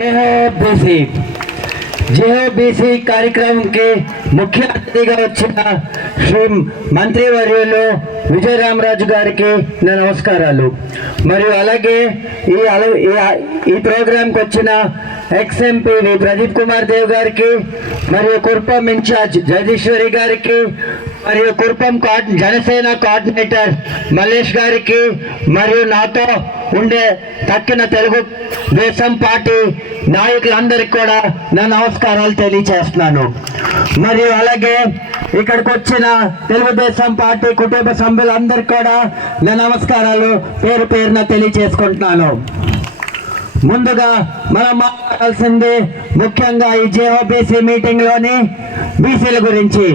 BC జేఓబీసీ కార్యక్రమంకి ముఖ్య అతిథిగా వచ్చిన శ్రీ విజయ విజయరామరాజు గారికి నా నమస్కారాలు మరియు అలాగే ఈ అల- ఈ- ఈ ప్రోగ్రాంకి వచ్చిన ఎక్స్ ప్రదీప్ కుమార్ దేవ్ గారికి మరియు కుర్పం ఇన్ఛార్జ్ జగదీశ్వరి గారికి మరియు కుర్పం కోఆర్డి జనసేన కోఆర్డినేటర్ మల్లేష్ గారికి మరియు నాతో ఉండే తక్కిన తెలుగు దేశం పార్టీ నాయకులందరికీ కూడా నా నమస్కారాలు తెలియచేస్తున్నాను. మరియు అలాగే ఇక్కడికి వచ్చిన తెలుగుదేశం పార్టీ కుటుంబ సభ్యులందరికీ కూడా నా నమస్కారాలు పేరు పేరున తెలియచేసుకుంటున్నాను. ముందుగా మనం మాట్లాడాల్సింది ముఖ్యంగా ఈ జేఓబీసీ మీటింగ్లోని బీసీల గురించి.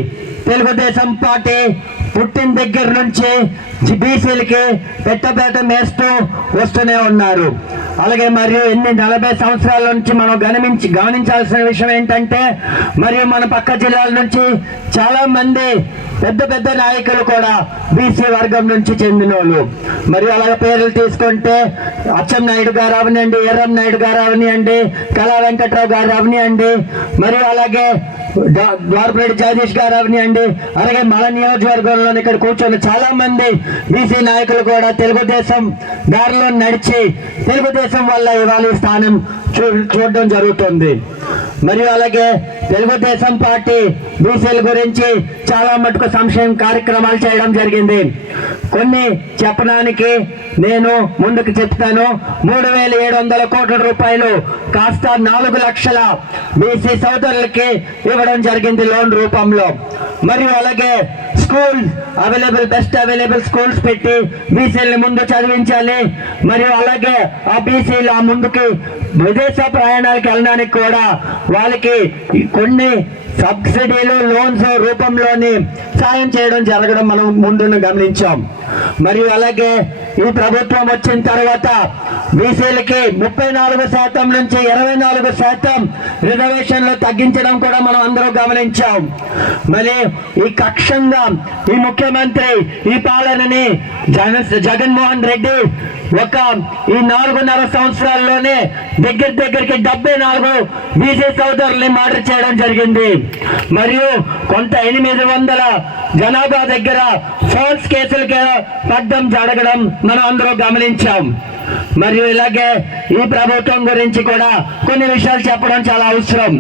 తెలుగుదేశం పార్టీ పుట్టిన దగ్గర నుంచి బీసీలకి పెట్టబేట మేస్తూ వస్తూనే ఉన్నారు. అలాగే మరియు ఎన్ని నలభై సంవత్సరాల నుంచి మనం గమనించి గమనించాల్సిన విషయం ఏంటంటే మరియు మన పక్క జిల్లాల నుంచి చాలా మంది పెద్ద పెద్ద నాయకులు కూడా బీసీ వర్గం నుంచి చెందిన వాళ్ళు మరియు అలాగే పేర్లు తీసుకుంటే అచ్చం నాయుడు గారు అవనియండి ఎర్రం నాయుడు గారు అవనియండి కళా వెంకట్రావు గారు అవనియండి మరియు అలాగే డా- జగదీష్ గారు అవనియండి అలాగే మన నియోజకవర్గంలో ఇక్కడ కూర్చొని చాలా మంది బీసీ నాయకులు కూడా తెలుగుదేశం దారిలో నడిచి తెలుగుదేశం వల్ల ఇవాళ స్థానం చూ చూడడం జరుగుతుంది. మరియు అలాగే తెలుగుదేశం పార్టీ బీసీల గురించి చాలా మటుకు సంక్షేమ కార్యక్రమాలు చేయడం జరిగింది. కొన్ని చెప్పడానికి నేను ముందుకు చెప్తాను. మూడు వేల ఏడు వందల కోట్ల రూపాయలు కాస్త నాలుగు లక్షల బీసీ సోదరులకి ఇవ్వడం జరిగింది లోన్ రూపంలో. మరియు అలాగే school available best available schools పెట్టి బీసీలని ముందు చదివించాలి. మరియు అలాగే ఆ బీసీలు ఆ ముందుకి విదేశ ప్రయాణాలకు వెళ్ళడానికి కూడా వాళ్ళకి కొన్ని సబ్సిడీలు లోన్స్ రూపంలోని సాయం చేయడం జరగడం మనం ముందును గమనించాం. మరియు అలాగే ఈ ప్రభుత్వం వచ్చిన తర్వాత బీసీలకి ముప్పై నాలుగు శాతం నుంచి ఇరవై నాలుగు శాతం రిజర్వేషన్లు తగ్గించడం కూడా మనం అందరూ గమనించాం. మరి ఈ కక్షంగా ఈ ముఖ్యమంత్రి ఈ పాలనని జగన్ జగన్మోహన్ రెడ్డి ఒక ఈ నాలుగున్నర సంవత్సరాల్లోనే దగ్గర దగ్గరికి డెబ్బై నాలుగు బీసీ సోదరుల్ని మర్డర్ చేయడం జరిగింది. మరియు కొంత ఎనిమిది వందల జనాభా దగ్గర ఫోన్స్ కేసులకి పడ్డం జరగడం మనం అందరూ గమనించాం. మరియు ఇలాగే ఈ ప్రభుత్వం గురించి కూడా కొన్ని విషయాలు చెప్పడం చాలా అవసరం.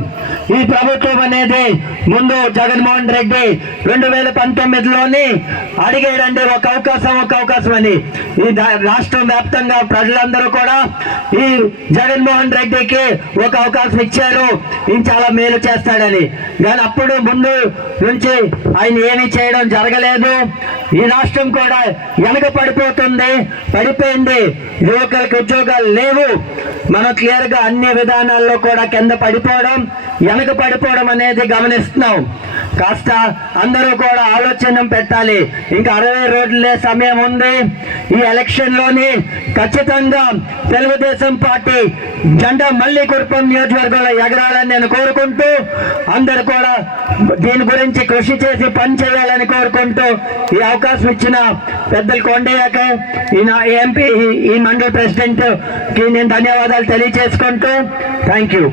ఈ ప్రభుత్వం అనేది ముందు జగన్మోహన్ రెడ్డి రెండు వేల పంతొమ్మిదిలోని అడిగేడండి ఒక అవకాశం ఒక అవకాశం అని. ఈ దా- రాష్ట్రం వ్యాప్తంగా ప్రజలందరూ కూడా ఈ జగన్మోహన్ రెడ్డికి ఒక అవకాశం ఇచ్చారు. ఈయన చాలా మేలు చేస్తాడని. కానీ అప్పుడు ముందు నుంచి ఆయన ఏమీ చేయడం జరగలేదు. ఈ రాష్ట్రం కూడా వెనక పడిపోతుంది పడిపోయింది. యువకులకు ఉద్యోగాలు లేవు. మనం క్లియర్గా అన్ని విధానాల్లో కూడా కింద పడిపోవడం వెనక పడిపోవడం అనేది గమనిస్తున్నాం. కాస్త అందరూ కూడా ఆలోచన పెట్టాలి. ఇంకా అరవై రోజులే సమయం ఉంది. ఈ ఎలక్షన్లోని ఖచ్చితంగా తెలుగుదేశం పార్టీ జెండా మళ్ళీ కురుపం నియోజకవర్గంలో ఎగరాలని నేను కోరుకుంటూ అందరు కూడా దీని గురించి కృషి చేసి పని చేయాలని కోరుకుంటూ ఈ అవకాశం ఇచ్చిన పెద్దలు కొండయ్యాక ఈ నా ఎంపీ ఈ మండల ప్రెసిడెంట్కి నేను ధన్యవాదాలు తెలియజేసుకుంటూ థ్యాంక్ యూ.